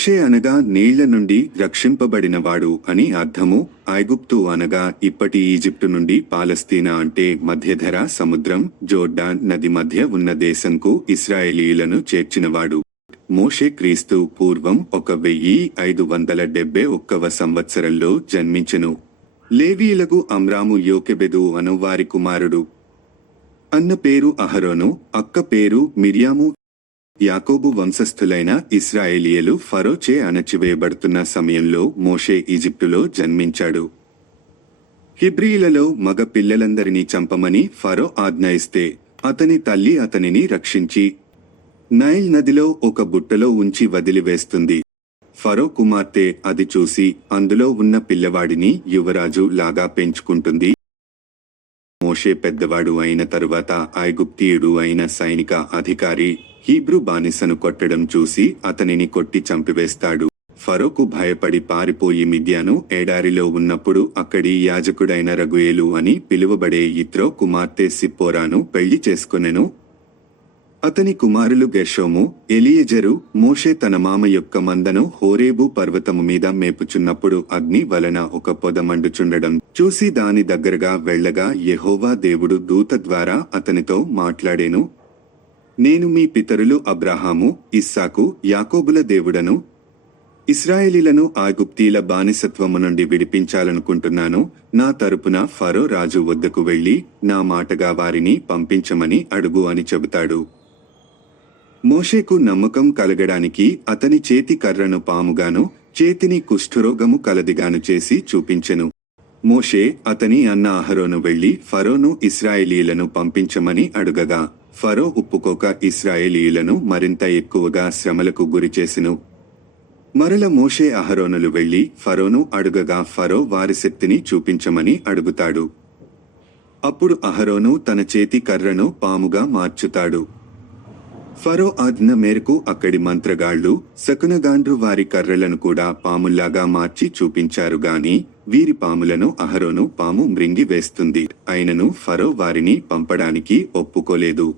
మోషే అనగా నీళ్ళ నుండి రక్షింపబడినవాడు అని అర్థము. ఐగుప్తు అనగా ఇప్పటి ఈజిప్టు నుండి పాలస్తీనా అంటే మధ్యధర సముద్రం జోర్డాన్ నది మధ్య ఉన్న దేశంకు ఇస్రాయేలీలను చేర్చినవాడు. మోషే క్రీస్తు పూర్వం ఒక వెయ్యి ఐదు వందల డెబ్బై ఒక్కవ సంవత్సరంలో జన్మించెను. లేవీయులకు అమ్రాము యోకెబెదు అను వారి కుమారుడు. అన్న పేరు అహరోను అక్క పేరు మిర్యాము యాకోబు వంశస్థులైన ఇస్రాయేలియలు ఫరోచే అణచివేయబడుతున్న సమయంలో మోషే ఈజిప్టులో జన్మించాడు. హిబ్రియులలో మగ పిల్లలందరినీ చంపమని ఫరో ఆజ్ఞాయిస్తే అతని తల్లి అతనిని రక్షించి నైల్ నదిలో ఒక బుట్టలో ఉంచి వదిలివేస్తుంది. ఫరో కుమార్తె అది చూసి అందులో ఉన్న పిల్లవాడిని యువరాజు లాగా పెంచుకుంటుంది. మోషే పెద్దవాడు అయిన తరువాత ఐగుప్తీయుడు అయిన సైనిక అధికారి హీబ్రూ బానిసను కొట్టడం చూసి అతనిని కొట్టి చంపివేస్తాడు. ఫరోకు భయపడి పారిపోయి మిద్యాను ఎడారిలో ఉన్నప్పుడు అక్కడి యాజకుడైన రఘుయేలు అని పిలువబడే ఇత్రో కుమార్తె సిప్పోరాను పెళ్ళి చేసుకొనెను. అతని కుమారులు గెర్షోము ఎలియజరు మోషే తన మామ యొక్క మందను హోరేబు పర్వతము మీద మేపుచున్నప్పుడు అగ్ని వలన ఒక పొద మండుచుండడం చూసి దాని దగ్గరగా వెళ్ళగా యెహోవా దేవుడు దూత ద్వారా అతనితో మాట్లాడేను. నేను మీ పితరులు అబ్రహాము ఇస్సాకు యాకోబుల దేవుడను ఇస్రాయేలీలను ఆగుప్తీల బానిసత్వము నుండి విడిపించాలనుకుంటున్నాను. నా తరపున ఫరో రాజు వద్దకు వెళ్ళి నా మాటగా వారిని పంపించమని అడుగు అని చెబుతాడు. మోషేకు నమ్మకం కలగడానికి అతని చేతి కర్రను పాముగాను చేతిని కుష్ఠరోగము కలదిగాను చేసి చూపించెను. మోషే అతని అన్న అహరోను వెళ్ళి ఫరోను ఇస్రాయేలీలను పంపించమని అడుగగా ఫరో ఒప్పుకోక ఇస్రాయేలీలను మరింత ఎక్కువగా శ్రమలకు గురిచేసెను మరల మోషే అహరోనులు వెళ్ళి ఫరోను అడుగగా ఫరో వారి శక్తిని చూపించమని అడుగుతాడు. అప్పుడు అహరోను తన చేతి కర్రను పాముగా మార్చుతాడు. ఫరో ఆజ్ఞ మేరకు అక్కడి మంత్రగాళ్ళు శకునగాండ్రు వారి కర్రలను కూడా పాముల్లాగా మార్చి చూపించారు గాని వీరి పాములను అహరోను పాము మృంగి వేస్తుంది. అయినను ఫరో వారిని పంపడానికి ఒప్పుకోలేదు.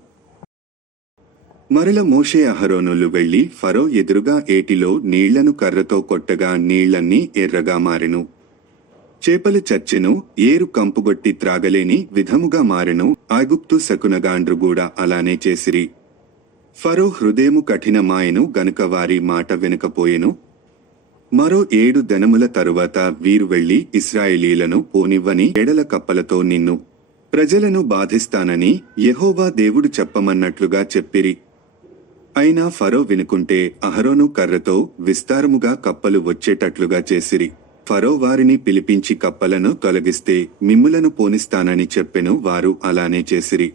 మరల మోషే అహరోనులు వెళ్ళి ఫరో ఎదురుగా ఏటిలో నీళ్ళను కర్రతో కొట్టగా నీళ్ళన్నీ ఎర్రగా మారెను. చేపలు చచ్చెను ఏరు కంపుగొట్టి త్రాగలేని విధముగా మారెను. ఆగుప్తు శకునగాండ్రు కూడా అలానే చేసిరి. ఫరో హృదయము కఠినమాయెను గనుక వారి మాట వినకపోయెను. మరో ఏడు దినముల తరువాత వీరు వెళ్ళి ఇస్రాయేలీలను పోనివ్వని ఎడల కప్పలతో నిన్ను. ప్రజలను బాధిస్తానని యెహోవా దేవుడు చెప్పమన్నట్లుగా చెప్పిరి. అయినా ఫరో వినుకుంటే అహరోను కర్రతో విస్తారముగా కప్పలు వచ్చేటట్లుగా చేసిరి. ఫరో వారిని పిలిపించి కప్పలను తొలగిస్తే మిమ్ములను పోనిస్తానని చెప్పెను వారు అలానే చేసిరి.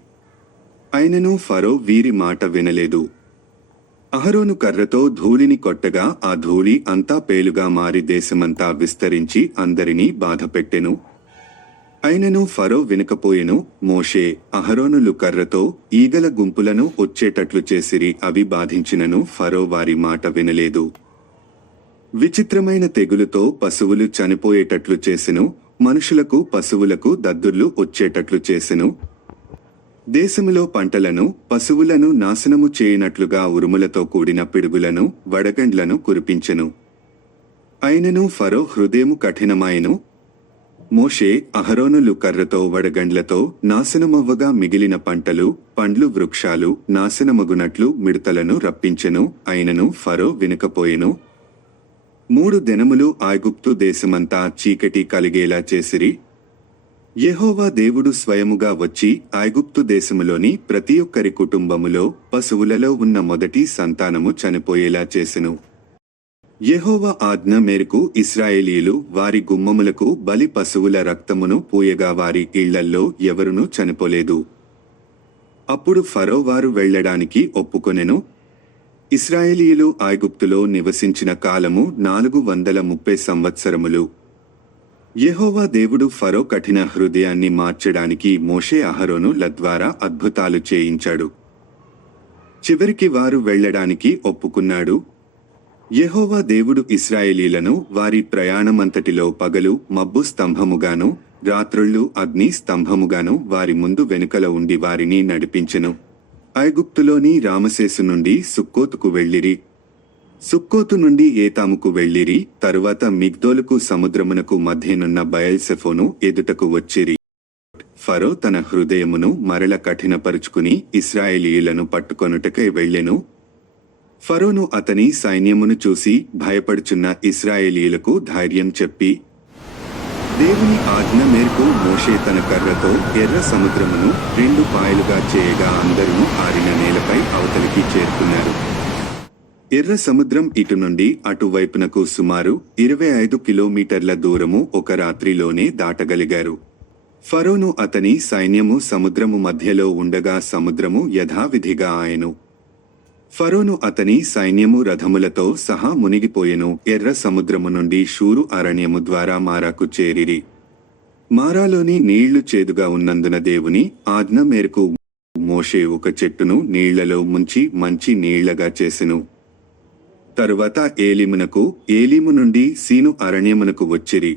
అయినను ఫరో వీరి మాట వినలేదు. అహరోను కర్రతో ధూళిని కొట్టగా ఆ ధూళి అంతా పేలుగా మారి దేశమంతా విస్తరించి అందరినీ బాధపెట్టెను. అయినను ఫరో వినకపోయెను మోషే అహరోనులు కర్రతో ఈగల గుంపులను వచ్చేటట్లు చేసిరి అవి బాధించినను ఫరో వారి మాట వినలేదు. విచిత్రమైన తెగులుతో పశువులు చనిపోయేటట్లు చేసెను మనుషులకు పశువులకు దద్దుర్లు వచ్చేటట్లు చేసెను. దేశములో పంటలను పశువులను నాశనము చేయనట్లుగా ఉరుములతో కూడిన పిడుగులను వడగండ్లను కురిపించెను. అయినను ఫరో హృదయము కఠినమాయను మోషే అహరోనులు కర్రతో వడగండ్లతో నాశనమవ్వగా మిగిలిన పంటలు పండ్లు వృక్షాలు నాశనమగునట్లు మిడతలను రప్పించెను అయినను ఫరో వినకపోయెను. మూడు దినములు ఆగుప్తు దేశమంతా చీకటి కలిగేలా చేసిరి. యెహోవా దేవుడు స్వయముగా వచ్చి ఐగుప్తు దేశములోని ప్రతి ఒక్కరి కుటుంబములో పశువులలో ఉన్న మొదటి సంతానము చనిపోయేలా చేసెను. యెహోవా ఆజ్ఞ మేరకు ఇస్రాయేలీలు వారి గుమ్మములకు బలి పశువుల రక్తమును పూయగా వారి ఇళ్ళల్లో ఎవరునూ చనిపోలేదు. అప్పుడు ఫరో వారు వెళ్ళడానికి ఒప్పుకొనెను. ఇస్రాయేలీయులు ఐగుప్తులో నివసించిన కాలము నాలుగు వందల ముప్పై సంవత్సరములు. యెహోవా దేవుడు ఫరో కఠిన హృదయాన్ని మార్చడానికి మోషే అహరోను ద్వారా అద్భుతాలు చేయించాడు. చివరికి వారు వెళ్ళడానికి ఒప్పుకున్నాడు. యెహోవా దేవుడు ఇస్రాయేలీలను వారి ప్రయాణమంతటిలో పగలు మబ్బు స్తంభముగాను రాత్రుళ్ళు అగ్ని స్తంభముగాను వారి ముందు వెనుకల ఉండి వారిని నడిపించెను. ఐగుప్తులోని రామశేసు నుండి సుక్కోతుకు వెళ్ళిరి. సుక్కోతు నుండి ఏతాముకు వెళ్ళిరి తరువాత మిగ్దోలుకు సముద్రమునకు మధ్యనున్న బయల్సెఫోను ఎదుటకు వచ్చిరి. ఫరో తన హృదయమును మరల కఠినపరుచుకుని ఇస్రాయేలీయులను పట్టుకొనుటకై వెళ్ళెను. ఫరోను అతని సైన్యమును చూసి భయపడుచున్న ఇస్రాయేలీలకు ధైర్యం చెప్పి దేవుని ఆజ్ఞ మేరకు మోషే తన కర్రతో ఎర్ర సముద్రమును రెండు పాయలుగా చేయగా అందరూ ఆరిన నేలపై అవతలికి చేరుకున్నారు. ఎర్ర సముద్రం ఇటు నుండి అటువైపునకు సుమారు ఇరవై ఐదు కిలోమీటర్ల దూరము ఒక రాత్రిలోనే దాటగలిగారు. ఫరోను అతని సైన్యము సముద్రము మధ్యలో ఉండగా సముద్రము యథావిధిగా ఆయను. ఫరోను అతని సైన్యము రథములతో సహా మునిగిపోయెను. ఎర్ర సముద్రము నుండి షూరు అరణ్యము ద్వారా మారాకు చేరిరి. మారాలోని నీళ్ళు చేదుగా ఉన్నందున దేవుని ఆజ్ఞ మేరకు మోషే ఒక చెట్టును నీళ్ళలో ముంచి మంచి నీళ్ళగా చేసెను. తరువాత ఏలిమునకు ఏలిము నుండి సీను అరణ్యమునకు వచ్చిరి.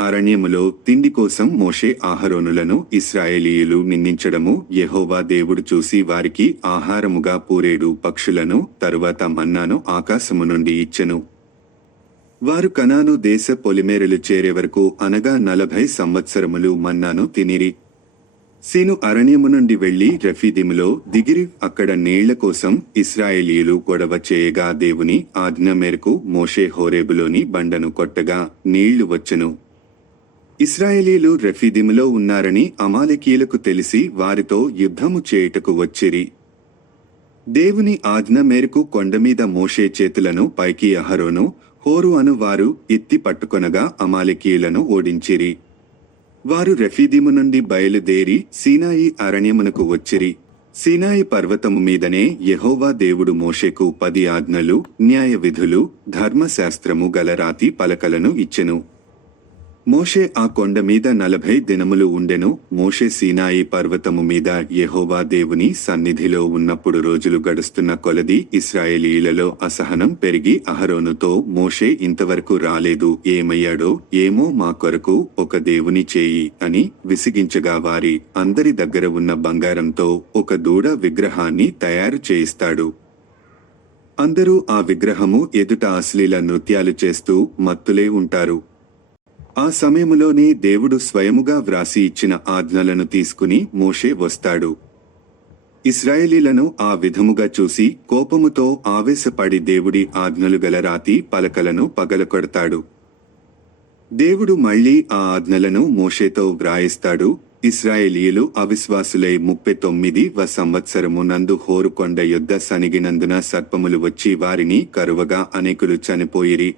అరణ్యములో తిండి కోసం మోషే ఆహరోనులను ఇస్రాయేలీయులు నిందించడము యహోవా దేవుడు చూసి వారికి ఆహారముగా పూరేడు పక్షులను తరువాత మన్నాను ఆకాశము నుండి ఇచ్చెను. వారు కనాను దేశ పొలిమేరలు చేరే వరకు అనగా నలభై సంవత్సరములు మన్నాను తినిరి. సీను అరణ్యము నుండి వెళ్ళి రఫీదిములో దిగిరి అక్కడ నీళ్ళ కోసం ఇస్రాయేలీయులు గొడవ చేయగా దేవుని ఆజ్ఞ మేరకు మోషే హోరేబులోని బండను కొట్టగా నీళ్ళు వచ్చెను. ఇస్రాయేలీలు రెఫీదిములో ఉన్నారని అమాలకీయులకు తెలిసి వారితో యుద్ధము చేయుటకు వచ్చిరి. దేవుని ఆజ్ఞ మేరకు కొండమీద మోషే చేతులను పైకి అహరోను హోరు అను వారు ఎత్తి పట్టుకొనగా అమాలకీయులను ఓడించిరి. వారు రెఫీదిము నుండి బయలుదేరి సీనాయి అరణ్యమునకు వచ్చిరి. సీనాయి పర్వతము మీదనే యెహోవా దేవుడు మోషేకు పది ఆజ్ఞలు న్యాయ విధులు ధర్మశాస్త్రము గల రాతి పలకలను ఇచ్చెను. మోషే ఆ కొండ మీద నలభై దినములు ఉండెను. మోషే సీనాయి పర్వతము మీద యెహోవా దేవుని సన్నిధిలో ఉన్నప్పుడు రోజులు గడుస్తున్న కొలది ఇస్రాయేలీలలో అసహనం పెరిగి అహరోనుతో మోషే ఇంతవరకు రాలేదు. ఏమయ్యాడో ఏమో మా కొరకు ఒక దేవుని చేయి అని విసిగించగా వారి అందరి దగ్గర ఉన్న బంగారంతో ఒక దూడ విగ్రహాన్ని తయారు చేయిస్తాడు. అందరూ ఆ విగ్రహము ఎదుట అశ్లీల నృత్యాలు చేస్తూ మత్తులే ఉంటారు. ఆ సమయములోనే దేవుడు స్వయముగా వ్రాసి ఇచ్చిన ఆజ్ఞలను తీసుకుని మోషే వస్తాడు. ఇస్రాయేలీలను ఆ విధముగా చూసి కోపముతో ఆవేశపడి దేవుడి ఆజ్ఞలు గల రాతి పలకలను పగలకొడతాడు. దేవుడు మళ్ళీ ఆ ఆజ్ఞలను మోషేతో వ్రాయిస్తాడు. ఇస్రాయేలీయులు అవిశ్వాసులై ముప్పై తొమ్మిది వ సంవత్సరము నందు హోరుకొండ యుద్ధ సనిగినందున సర్పములు వచ్చి వారిని కరువగా అనేకులు చనిపోయిరి.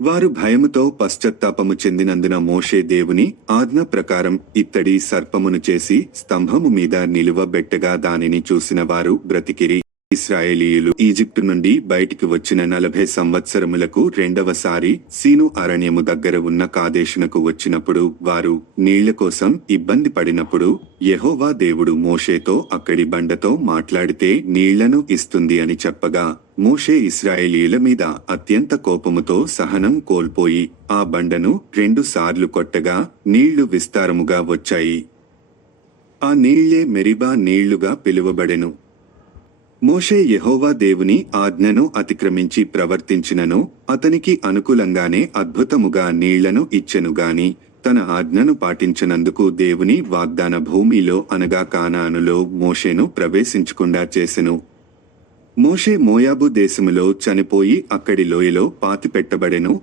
వారు భయముతో పశ్చత్తాపము చెందినందున మోషే దేవుని ఆజ్ఞ ప్రకారం ఇత్తడి సర్పమును చేసి స్తంభము మీద నిలువబెట్టగా దానిని చూసిన వారు బ్రతికిరి. ఇస్రాయేలీయులు ఈజిప్టు నుండి బయటికి వచ్చిన నలభై సంవత్సరములకు రెండవసారి సీను అరణ్యము దగ్గర ఉన్న కాదేశునకు వచ్చినప్పుడు వారు నీళ్ళ కోసం ఇబ్బంది పడినప్పుడు యెహోవా దేవుడు మోషేతో అక్కడి బండతో మాట్లాడితే నీళ్ళను ఇస్తుంది అని చెప్పగా మోషే ఇస్రాయేలీల మీద అత్యంత కోపముతో సహనం కోల్పోయి ఆ బండను రెండు సార్లు కొట్టగా నీళ్ళు విస్తారముగా వచ్చాయి. ఆ నీళ్ళే మెరిబా నీళ్ళుగా పిలువబడెను. మోషే యహోవా దేవుని ఆజ్ఞను అతిక్రమించి ప్రవర్తించినను అతనికి అనుకూలంగానే అద్భుతముగా నీళ్ళను ఇచ్చెనుగాని తన ఆజ్ఞను పాటించినందుకు దేవుని వాగ్దాన భూమిలో అనగా కానానులో మోషేను ప్రవేశించకుండా చేసెను. మోషే మోయాబు దేశములో చనిపోయి అక్కడి లోయలో పాతిపెట్టబడెను.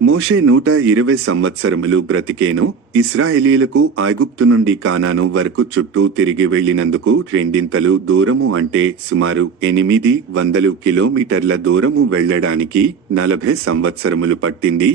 మోషే నూట ఇరవై సంవత్సరములు బ్రతికేను ఇస్రాయేలీలకు ఐగుప్తు నుండి కానాను వరకు చుట్టూ తిరిగి వెళ్ళినందుకు రెండింతలు దూరము అంటే సుమారు ఎనిమిది వందలు కిలోమీటర్ల దూరము వెళ్ళడానికి నలభై సంవత్సరములు పట్టింది.